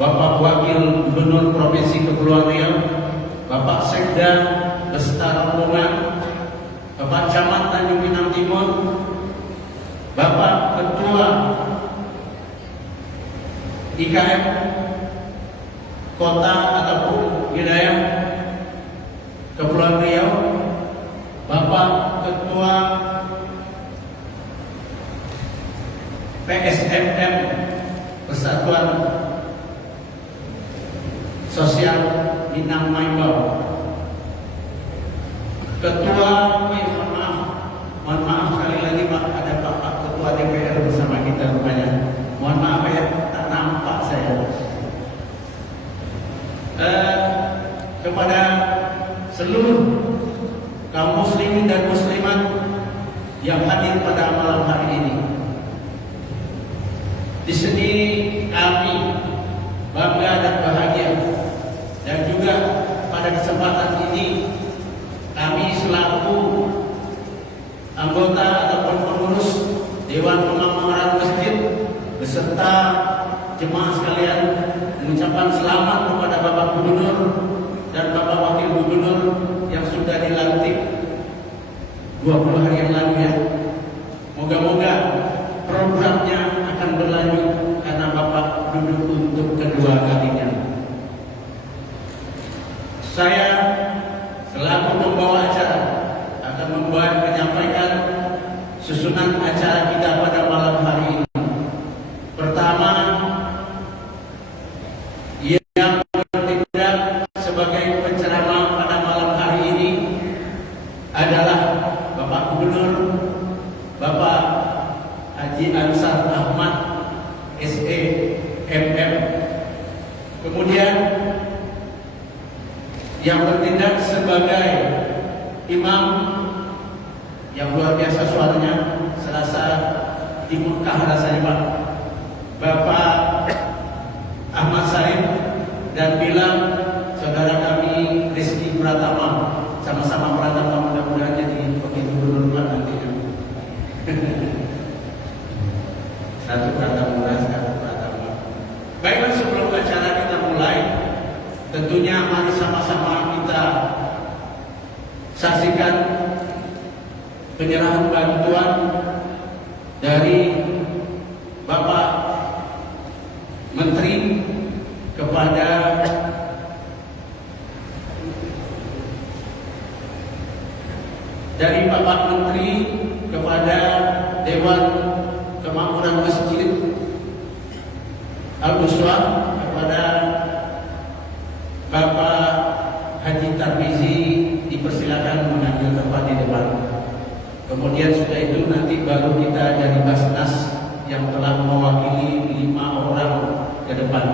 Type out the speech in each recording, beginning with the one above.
Bapak Wakil Gubernur Provinsi Kepulauan Riau, Bapak Sekda beserta rombongan, Bapak Camat Tanjung Pinang Timur, Bapak Ketua IKM Kota ataupun Wilayah Kepulauan Riau, Bapak Ketua PSMM Persatuan Sosial Minang Maimbau, Ketua, mohon maaf sekali lagi Pak, ada Pak Ketua DPR bersama kita rupanya. Mohon maaf ya, tak nampak saya. Kepada seluruh kaum muslimin dan muslimat yang hadir pada malam hari ini, di sini kami bangga dan bahagia, dan juga pada kesempatan ini kami selaku anggota ataupun pengurus Dewan Pemakaran Masjid beserta jemaah sekalian mengucapkan selamat kepada Bapak Gubernur dan Bapak Wakil Gubernur yang sudah dilantik 20 hari yang lalu ya. Moga-moga programnya akan berlanjut karena Bapak duduk untuk kedua kalinya. Saya selaku pembawa acara akan menyampaikan susunan acara kita pada malam hari ini. Pertama, yang bertindak sebagai penceramah pada malam hari ini adalah Bapak Gubernur, Bapak Haji Ansar Ahmad SE MM. Kemudian yang bertindak sebagai imam yang luar biasa suaranya, serasa di Mekah rasanya Pak, Bapak Ahmad Said, dan bilang saudara kami Rizky Pratama, sama-sama Pratama, mudah-mudahan jadi wakil gubernur Pak nanti. Satu Pratama, satu Pratama. Baiklah, sebelum acara kita mulai, tentunya mari sama-sama kita saksikan penyerahan bantuan dari Bapak Menteri kepada Dewan Kemakmuran Masjid Al-Uswah, kepada Bapak Haji Tarmizi dipersilakan mengambil tempat di depan. Kemudian sudah itu nanti baru kita dari Basnas yang telah mewakili 5 orang ke depan,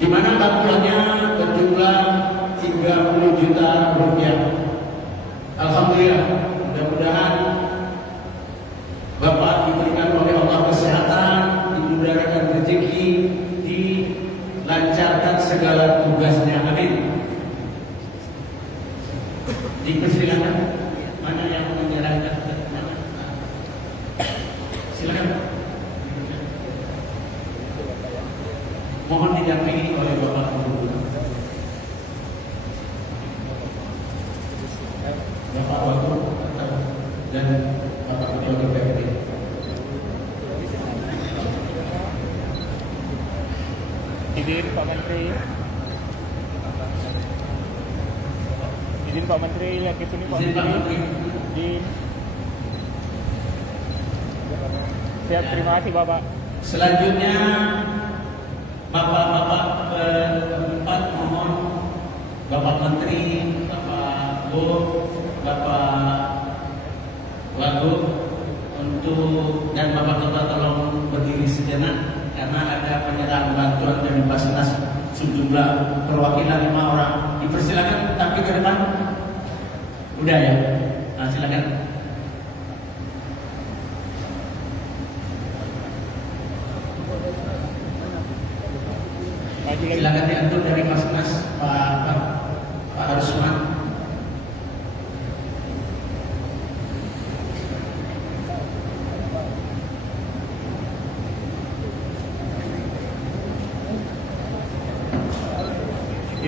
di mana bantuannya berjumlah 30 juta rupiah. Alhamdulillah, mudah-mudahan Bapak diberikan oleh Allah kesehatan, dimudahkan rezeki, dilancarkan segala tugasnya. Amin. Dipersilakan. Mana yang menyerahkan? Silakan. Mohon didampingi oleh Bapak Guru, Bapak Wakil dan Bapak Ketua DPRD. Izin Pak Menteri. Izin Pak Menteri yang ke sini Pak Menteri. Izin. Siap, terima kasih Bapak. Selanjutnya Bapak-bapak keempat, mohon Bapak Menteri, Bapak Gub, Bapak Wagub untuk dan Bapak Ketua tolong berdiri sejenak karena ada penyerahan bantuan dari Basnas sejumlah perwakilan 5 orang. Dipersilakan tapi ke depan. Udah ya. Nah, silakan. Silakan diatur dari Basnas Pak Rusman.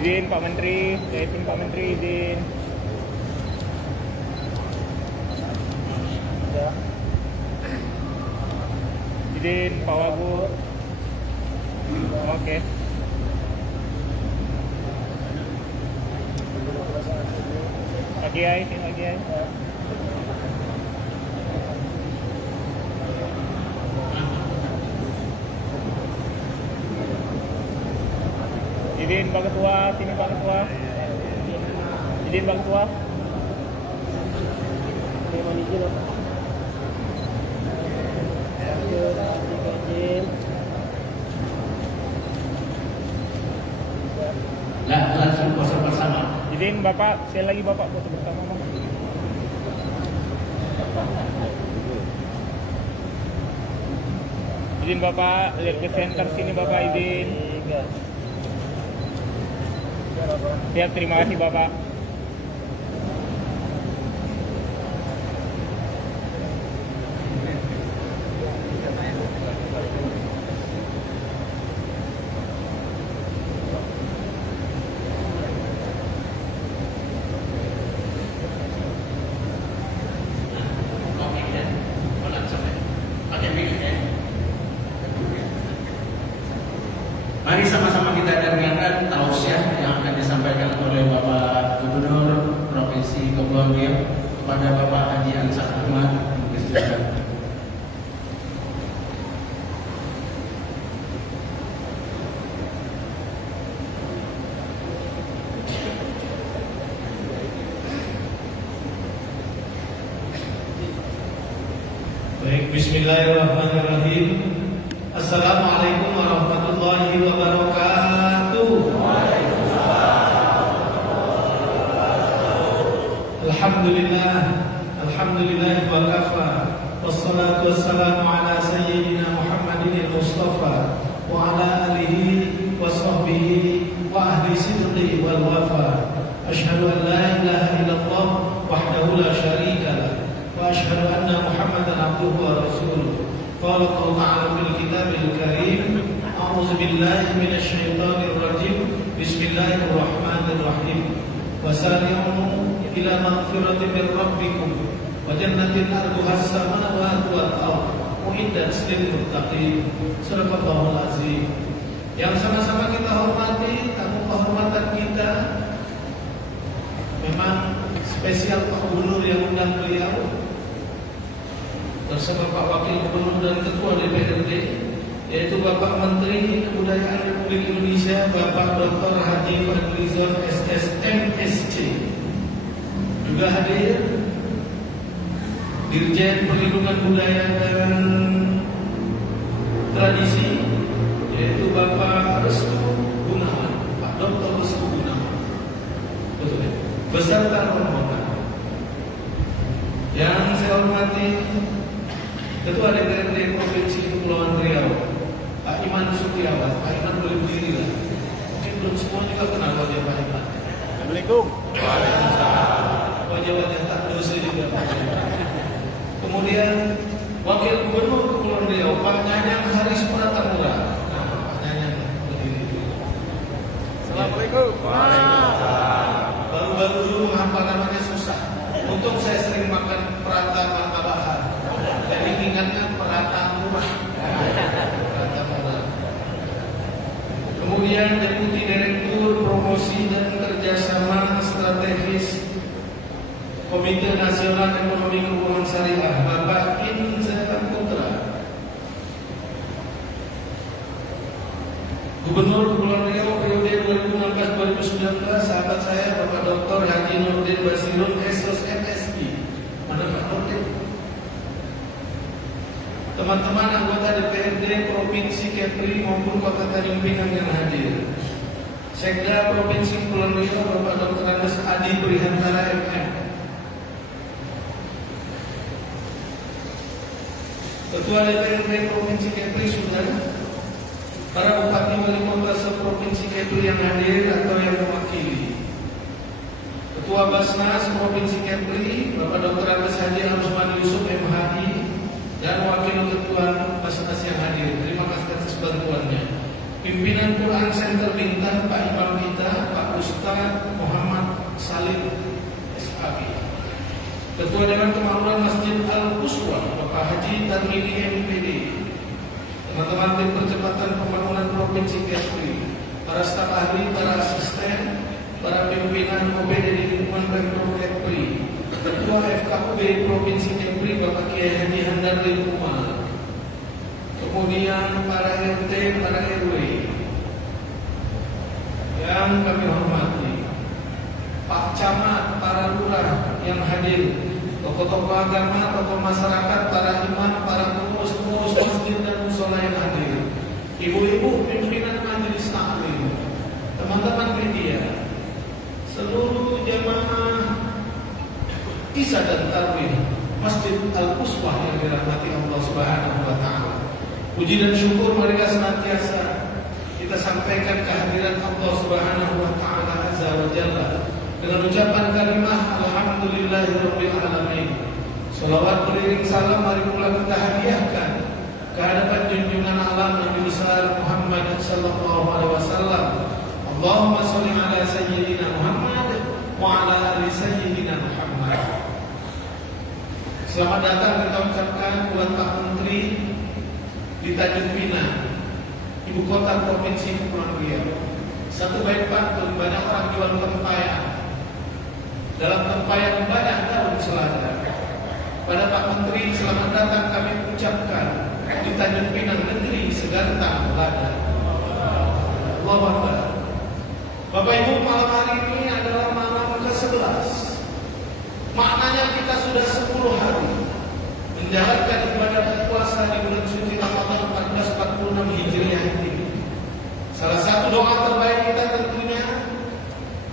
Izin Pak Menteri, izin Pak Menteri, izin. Ya. Izin Pak Wagub. Oke. Pagi ay, sini pagi ay. Izin Pak Ketua, sini Pak Ketua. Izin Pak Ketua. Mohon izin Pak. Langsung foto bersama. Izin Bapak, sekali lagi Bapak foto bersama Bang. Izin Bapak, lihat ke center sini Bapak, izin. Siap, terima kasih Bapak. Mari sama-sama kita dengarkan tausiah yang akan disampaikan oleh Bapak Gubernur Provinsi Kepulauan Riau kepada Bapak Haji Ansar Ahmad. Silakan. Baik, bismillahirrahmanirrahim. Assalamualaikum warahmatullahi wabarakatuh. Alhamdulillah, alhamdulillah wa kafa. Wassalatu wassalamu ala sayyidina Muhammadin al-Mustafa wa ala alihi wa sahbihi wa ahli sidqi wal wafa. Asyhadu an la ilaha illallah wahdahu la syarika lah wa asyhadu anna Muhammadan abduhu wa rasuluh. قال الله تعالى في الكتاب الكريم أعوذ بالله من الشيطان الرجيم بسم الله الرحمن الرحيم وسارعوا إلى مغفرة من ربكم وجنة أرضها السماوات والأرض أعدت للمتقين صدق الله العظيم. Yang sama-sama kita hormati, tamu kehormatan kita memang spesial Pak Gubernur yang undang beliau bersama Pak Wakil Gubernur dan Ketua DPRD, yaitu Bapak Menteri Kebudayaan Republik Indonesia Bapak Dr. Haji Fadlizon SSMSC. Juga hadir Dirjen Perlindungan Budaya dan Tradisi, yaitu Bapak Restu Gunawan, Pak Dr. Restu Gunawan. Betul ya? Beserta rombongan. Yang saya hormati Ketua DPRD Provinsi Kepulauan Riau, Pak Iman Sutiawan. Pak Iman boleh berdiri lah. Mungkin belum semua juga kenal wajah Pak Iman. Assalamualaikum. Wajah-wajah tak dosa juga. Kemudian Wakil Gubernur Kepulauan Riau, Pak Nyanyang Haris Pratamura. Nah, Pak Nyanyang berdiri dulu. Assalamualaikum. Baru-baru dulu hafal namanya susah. Untung saya sering makan Pratama Abahan. Jadi ingatkan Pratamura. Pratamura. Kemudian Deputi Direktur Promosi dan Kerjasama Strategis Komite Nasional Ekonomi Keuangan Syariah, Bapak Inzar Putra. Gubernur Kepulauan Riau periode 2016-2019, sahabat saya Bapak Dr. Haji Nurdin Basirun SSMSI. Mana Pak Nurdin? Teman-teman anggota DPRD Provinsi Kepri maupun Kota Tanjung Pinang yang hadir. Sekda Provinsi Kepulauan Riau Bapak Dr. Andes Adi Brihantara MM. Ketua DPRD Provinsi Kepri sudah. Para Bupati Wali Kota Provinsi Kepri yang hadir atau yang mewakili. Ketua Basnas Provinsi Kepri Bapak Dr. Andes Haji Arusman Yusuf MHI dan Wakil Ketua Basnas yang hadir. Terima kasih atas bantuannya. Pimpinan Quran Center Bintang Pak Imam kita Pak Ketua Dewan Kemakmuran Masjid Al-Quswa, Bapak Haji Tarmidi MPD, teman-teman tim percepatan pembangunan Provinsi Kepri, para staf ahli, para asisten, para pimpinan OPD di lingkungan Pemprov Kepri, Ketua FKUB Provinsi Kepri Bapak Kiai Haji Handar Umar, kemudian para RT, para RW yang kami hormati, Pak Camat, para lurah yang hadir, tokoh-tokoh agama, tokoh masyarakat, para imam, para pengurus-pengurus masjid dan musola yang hadir, ibu-ibu pimpinan majelis taklim, teman-teman media, seluruh jamaah Isya dan Tarwih Masjid Al-Quswa yang dirahmati Allah Subhanahu wa taala. Puji dan syukur marilah senantiasa kita sampaikan kehadiran Allah Subhanahu wa taala azza wa jalla dengan ucapan kalimah alhamdulillahirabbil alamin. Salawat beriring salam mari pula kita hadiahkan ke hadapan junjungan alam Nabi besar Muhammad sallallahu alaihi wasallam. Allahumma shalli ala sayyidina Muhammad wa ala ali sayyidina Muhammad. Selamat datang kita ucapkan buat Pak Menteri di Tanjung Pinang, ibu kota Provinsi Kepulauan Riau. Satu bait pantun, banyak orang jual tempayan. Dalam tempayan banyak daun selada. Pada Pak Menteri, selamat datang kami ucapkan di Tanjung Pinang, negeri segantang lada. Allahu Akbar. Bapak Ibu, malam hari ini adalah malam ke-11. Maknanya kita sudah 10 hari menjalankan ibadah puasa di bulan suci Ramadan 1446 Hijriah ini. Salah satu doa terbaik kita tentunya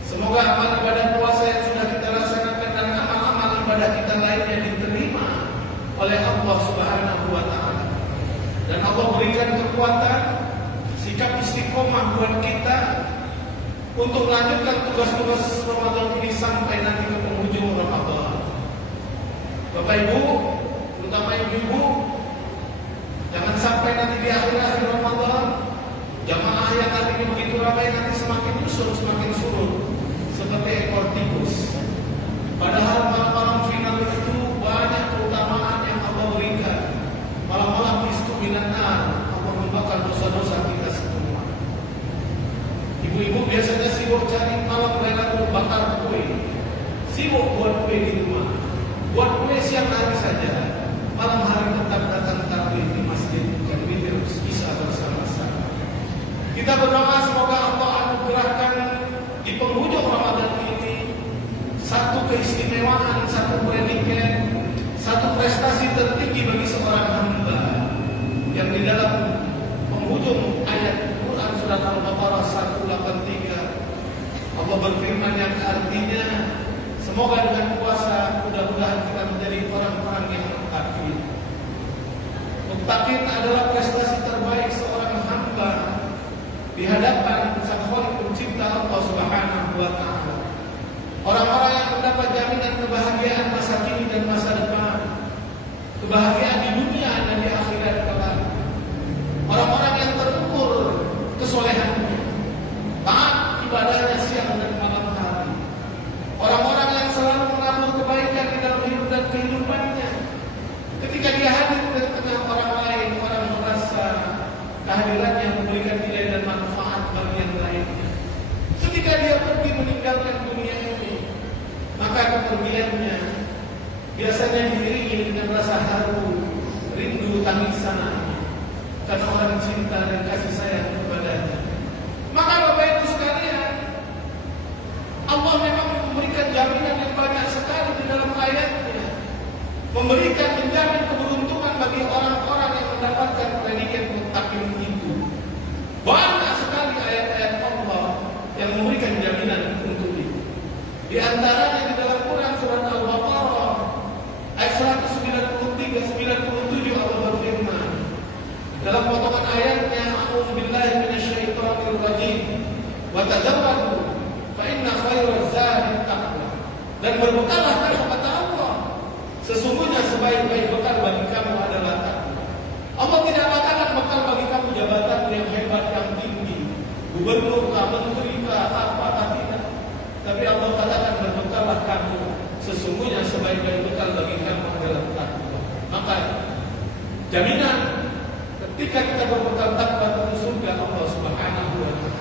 semoga amal ibadah puasa yang sudah kita laksanakan dan amal-amal ibadah kita lainnya diterima oleh Allah Subhanahu wa taala. Dan Allah berikan kekuatan, sikap istiqomah buat kita untuk melanjutkan tugas-tugas Ramadan ini sampai nanti ke penghujung Ramadan. Bapak Ibu, terutama ibu-ibu, jangan sampai nanti di akhir-akhir Ramadan jamaah yang hari ini begitu ramai nanti semakin surut seperti ekor tikus. Padahal malam-malam final itu banyak keutamaan yang Allah berikan. Malam-malam itu minan-nar, Allah membakar dosa-dosa kita semua. Ibu-ibu biasanya sibuk cari malam Lailatul bakar kue, sibuk buat kue di rumah, buat kue siang hari saja. Malam hari tetap datang tarawih di masjid dan witir Isya bersama-sama. Kita berdoa semoga Allah anugerahkan di penghujung Ramadan ini satu keistimewaan, satu predikat, satu prestasi tertinggi bagi seorang hamba yang di dalam penghujung ayat Quran surat Al-Baqarah 183 Allah berfirman yang artinya semoga dengan puasa mudah-mudahan kita menjadi orang-orang yang muttaqin. Muttaqin adalah prestasi terbaik seorang hamba di hadapan Sang Khaliq Pencipta Allah Subhanahu wa taala. Orang-orang yang mendapat jaminan kebahagiaan masa kini dan masa depan, kebahagiaan di dunia dan di akhirat kelak. Orang-orang yang terukur kesolehannya, taat ibadahnya siang dan malam hari. Orang-orang yang selalu menabur kebaikan di dalam hidup dan kehidupannya. Ketika dia hadir di tengah orang lain, orang merasa kehadirannya memberikan nilai dan manfaat bagi yang lainnya. Ketika dia pergi meninggalkan dunia ini, maka kepergiannya biasanya diiringi dengan rasa haru, rindu, tangisan karena orang cinta dan kasih sayang kepadanya. Maka Bapak Ibu sekalian, Allah memang memberikan jaminan yang banyak sekali di dalam ayatnya, memberikan menjamin keberuntungan bagi orang-orang yang mendapatkan predikat muttaqin itu. Banyak sekali ayat-ayat Allah yang memberikan jaminan untuk itu. Di antaranya di dalam Quran surat Al-Baqarah ayat 193-97 Allah berfirman dalam potongan ayatnya, a'udzubillahi minasyaitonir rajim, wa tazawwadu fa inna khairaz zadi taqwa. Dan berbekallah kamu kata Allah, sesungguhnya sebaik-baik bekal bagi kamu adalah takwa. Allah tidak bakalan bekal bagi kamu jabatan yang hebat, yang tinggi, gubernur, menteri, apa tidak. Tapi Allah katakan berbekallah kamu sesungguhnya sebaik-baik bekal bagi kamu adalah takwa. Maka jaminan ketika kita berbekal takwa tentu surga Allah Subhanahu wa taala.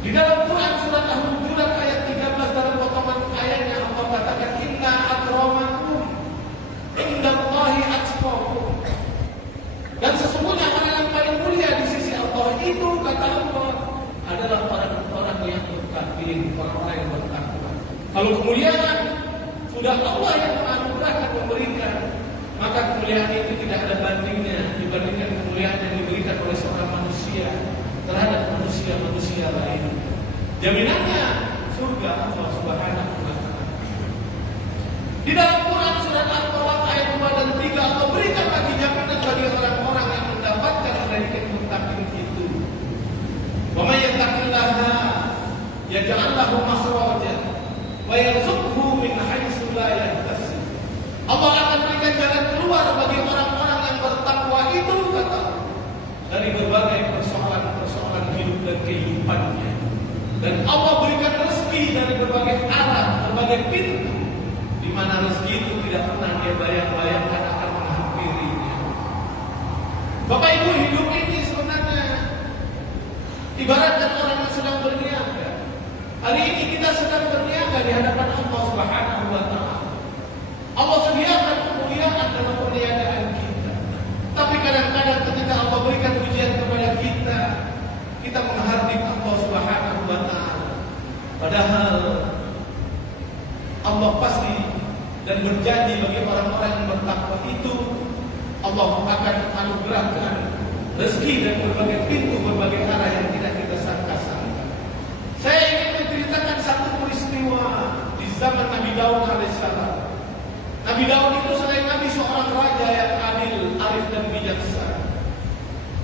Di dalam Quran surat Al-Hujurat ayat 13 dalam potongan ayatnya Allah katakan inna akramakum indallahi atqakum. Dan sesungguhnya orang yang paling mulia di sisi Allah itu kata Allah adalah orang-orang yang bertakwa, orang-orang yang bertakwa. Kalau kemuliaan sudah Allah yang menganugerahkan memberikan, maka kemuliaan itu tidak ada bandingnya dibandingkan kemuliaan yang diberikan oleh seorang manusia terhadap manusia lain. Jaminannya surga Allah Subhanahu wa taala. Di dalam Quran surat Al-Talaq ayat 2 dan 3 Allah berikan lagi jaminan bagi orang-orang yang mendapatkan predikat muttaqin itu. Wa may yattaqillaha yaj'al lahu makhrajan wa yarzuqhu min haitsu la yahtasib. Allah akan berikan jalan keluar bagi orang-orang yang bertakwa itu kata dari berbagai persoalan hidup dan kehidupannya. Dan Allah berikan rezeki dari berbagai arah, berbagai pintu, di mana rezeki itu tidak pernah dia bayang-bayangkan akan menghampirinya. Bapak Ibu, hidup ini sebenarnya ibaratkan orang yang sedang berniaga. Hari ini kita sedang berniaga di hadapan Allah Subhanahu wa taala. Allah sediakan kemuliaan dalam perniagaan kita. Tapi kadang-kadang ketika Allah berikan ujian kepada kita, kita menghardik Allah Subhanahu wa taala. Padahal Allah pasti dan berjanji bagi orang-orang yang bertakwa itu Allah akan anugerahkan rezeki dan berbagai pintu, berbagai arah yang tidak kita sangka-sangka. Saya ingin menceritakan satu peristiwa di zaman Nabi Daud alaihissalam. Nabi Daud itu selain Nabi seorang raja yang adil, arif dan bijaksana.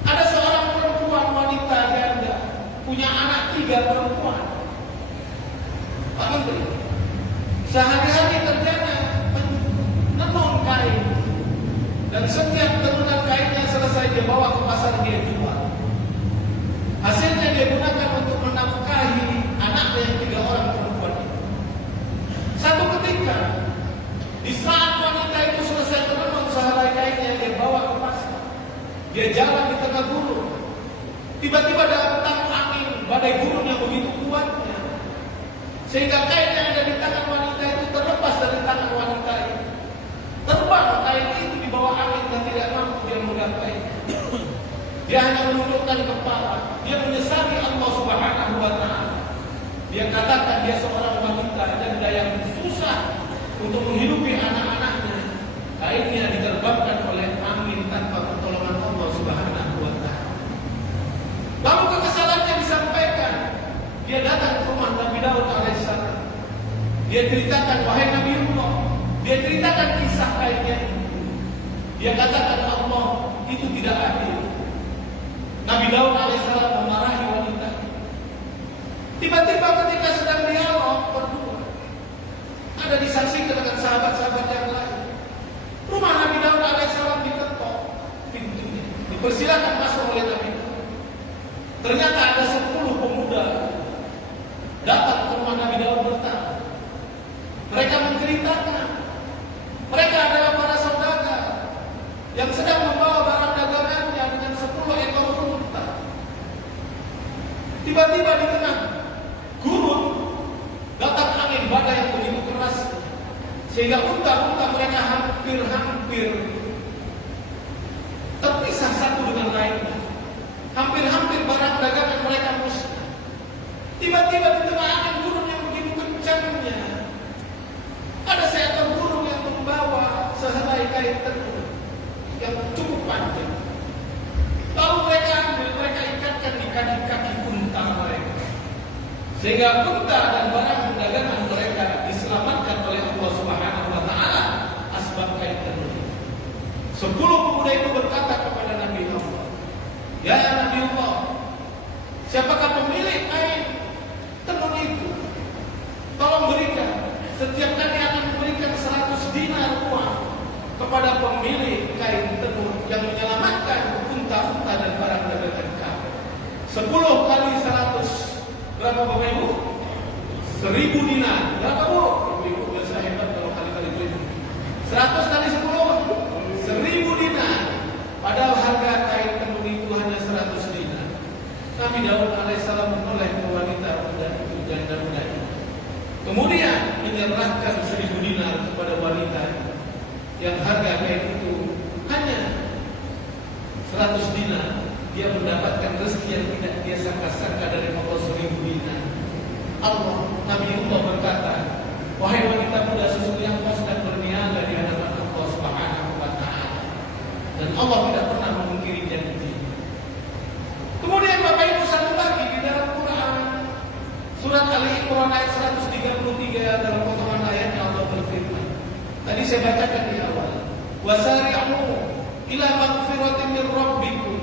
Ada seorang perempuan wanita janda punya anak 3 perempuan. Pak Menteri, sehari-hari kerjanya menenun kain dan setiap tenunan kainnya selesai dia bawa ke pasar dia jual. Hasilnya dia gunakan untuk menafkahi anaknya yang 3 orang perempuan itu. Satu ketika di saat wanita itu selesai menenun sehelai kainnya dia bawa ke pasar. Dia jalan di tengah gurun. Tiba-tiba datang angin, badai gurun yang begitu kuatnya, sehingga kain yang ada di tangan wanita itu terlepas dari tangan wanita itu. Terbang kain itu di bawah angin dan tidak mampu dia menggapainya. Dia hanya menundukkan kepala. Dia menyesali Allah Subhanahu wa taala. Dia katakan dia seorang wanita janda yang susah untuk menghidupi anak-anaknya. Kainnya diterbangkan oleh angin tanpa pertolongan Allah Subhanahu wa taala. Lalu kekesalannya disampaikan. Dia datang ke rumah Nabi Daud alaihissalam. Dia ceritakan, wahai Nabi Allah, dia ceritakan kisah kainnya itu. Dia katakan Allah itu tidak adil. Nabi Daud alaihissalam memarahi wanita. Tiba-tiba ketika sedang dialog berdua, ada disaksikan dengan sahabat-sahabat yang lain. Rumah Nabi Daud alaihissalam diketok pintunya. Dipersilakan masuk oleh Nabi Daud. Ternyata ada 10 pemuda datang ke rumah Nabi Daud bertamu. Mereka menceritakan mereka adalah para saudagar yang sedang membawa barang dagangannya dengan 10 ekor unta. Tiba-tiba di tengah gurun datang angin badai yang begitu keras sehingga unta-unta mereka hampir-hampir terpisah satu dengan lainnya. Hampir-hampir barang dagangan mereka musnah. Tiba-tiba di tengah angin gurun yang begitu kencangnya ada seekor burung yang membawa sehelai kain tenun yang cukup panjang. Lalu mereka ikatkan di kaki-kaki unta mereka, sehingga unta dan barang dagangan mereka diselamatkan oleh Allah Subhanahu wa taala asbab kain tenun. 10 pemuda itu berkata kepada Nabi Allah, "Ya Nabi Allah, siapakah pemilik kain tenun itu? Tolong berikan. Setiap kali akan memberikan 100 dinar uang kepada pemilik kain tenun yang menyelamatkan unta-unta dan barang dagangan kami. 10 kali 100 berapa Bapak Ibu? 1.000 1000 dinar. Berapa bu? Ibu biasa hebat kalau kali-kali itu. 100 kali 10, 1000 dinar. Padahal harga kain tenun itu hanya 100 dinar. Nabi Daud alaihissalam menoleh ke wanita muda itu, janda muda itu. Kemudian menyerahkan 1000 dinar kepada wanita yang harga kain itu hanya 100 dinar. Dia mendapatkan rezeki yang tidak dia sangka-sangka dari Allah 1000 dinar. Nabi Allah berkata, wahai wanita muda, sesungguhnya engkau sedang berniaga di hadapan Allah Subhanahu wa Ta'ala, dan Allah tidak pernah memungkiri janji. Kemudian Bapak Ibu, satu lagi di dalam Quran surat Ali Imran ayat 133 dalam potongan ayatnya Allah berfirman. Tadi saya bacakan di awal. Wasari'u ila magfiratin min rabbikum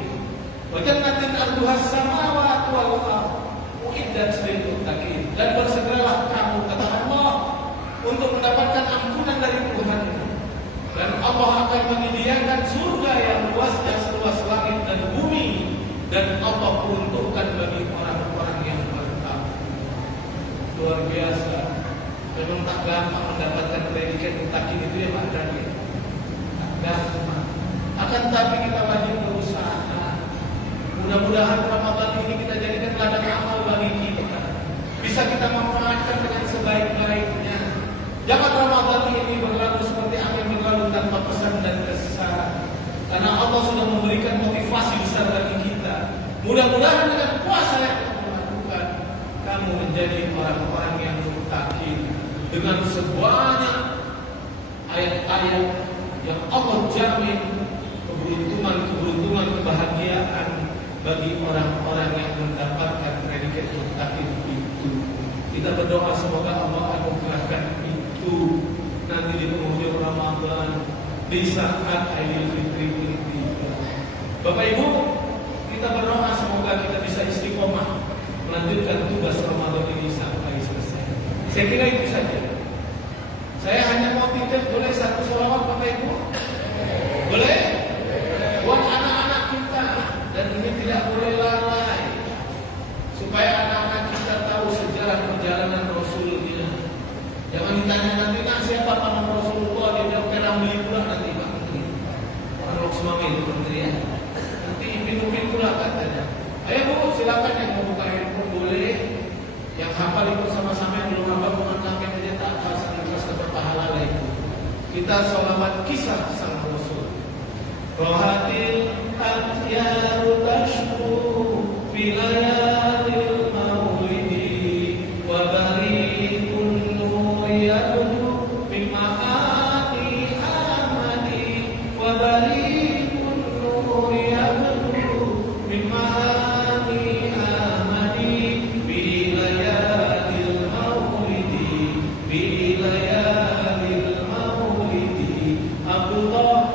wa jannatin arduhas samawati wal ardh uiddat lil muttaqin. Dan bersegeralah kamu, kata Allah, untuk mendapatkan ampunan dari Tuhan. Dan Allah akan menyediakan surga yang luasnya seluas langit dan bumi, dan Allah peruntukkan bagi orang-orang yang bertakwa. Luar biasa. Memang tak gampang mendapatkan predikat muttaqin itu ya Pak Dani. Tak gampang. Akan tapi kita wajib berusaha. Mudah-mudahan Ramadan ini kita jadikan ladang amal bagi kita. Bisa kita manfaatkan dengan sebaik-baiknya. Jangan Ramadan ini berlalu seperti angin berlalu tanpa pesan dan kesan. Karena Allah sudah memberikan motivasi besar bagi kita. Mudah-mudahan dengan puasa yang kamu lakukan, kamu menjadi orang-orang yang muttaqin dengan sebanyak ayat-ayat yang Allah jamin keberuntungan, kebahagiaan bagi orang-orang yang mendapatkan predikat muttaqin itu. Kita berdoa semoga Allah anugerahkan itu nanti di penghujung Ramadan, di saat Idul Fitri ini. Bapak Ibu, kita berdoa semoga kita bisa istiqomah melanjutkan tugas Ramadan ini sampai selesai. Saya kira itu saja. Saya hanya mau titip, boleh satu sholawat Bapak Ibu? Boleh? Buat anak-anak kita, dan ini tidak boleh lalai, supaya anak-anak kita tahu sejarah perjalanan Rasulnya. Jangan ditanya nanti, nak siapa paman Rasulullah, dia jawab penang beli pula nanti Pak Menteri. Orang Loksmami itu Menteri ya. Nanti ipin-ipin pula katanya. Ayo Bu, silakan yang mau buka handphone boleh. Yang hafal ikut sama-sama, yang belum hafal mengangkat aja tak hafal ikhlas dapat pahala itu. Kita sholawat kisah sang Rasul. Rohatil atyaru tashku filayalil maulidi wa barikun nuri yabdu mima'ati amadi wa barikun nuri yabdu mima'ati amadi bilayalil maulidi bilayalil maulidi Abdullah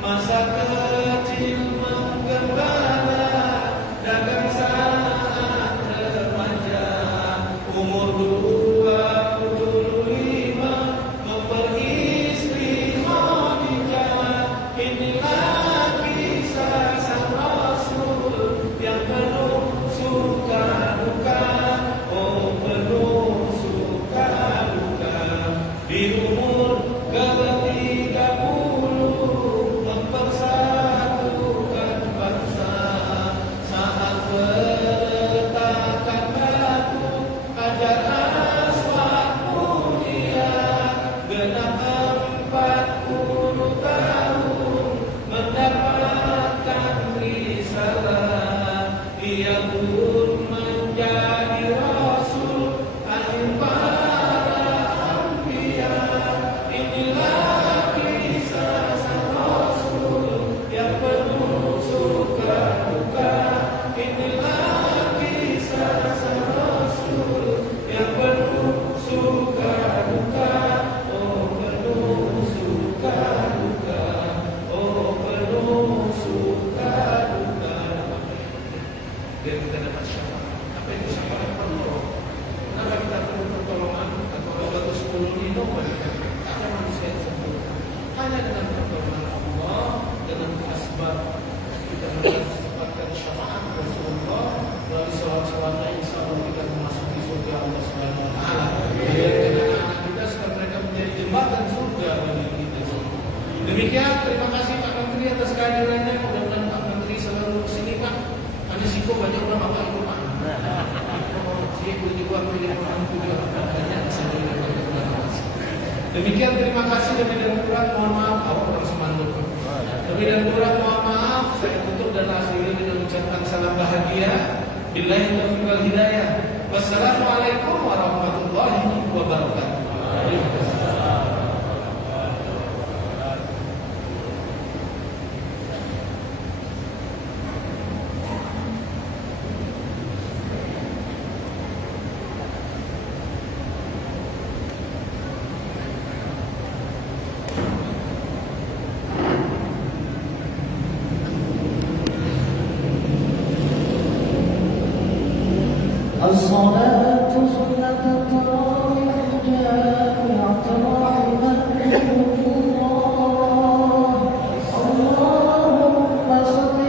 masa kecil menggembala dagang saat Demikian, terima kasih Pak Menteri atas kehadirannya. Mudah-mudahan Pak Menteri selalu kesini Pak. Karena siko banyak orang Bapak Ibu Pak. Demikian, terima kasih. Lebih dan kurang mohon maaf. Awak orang Semandung. Lebih dan kurang mohon maaf. Saya tutup dan akhiri dengan ucapkan salam bahagia. Billahi taufiq wal hidayah. Wassalamualaikum warahmatullahi wabarakatuh. الصلاة سنة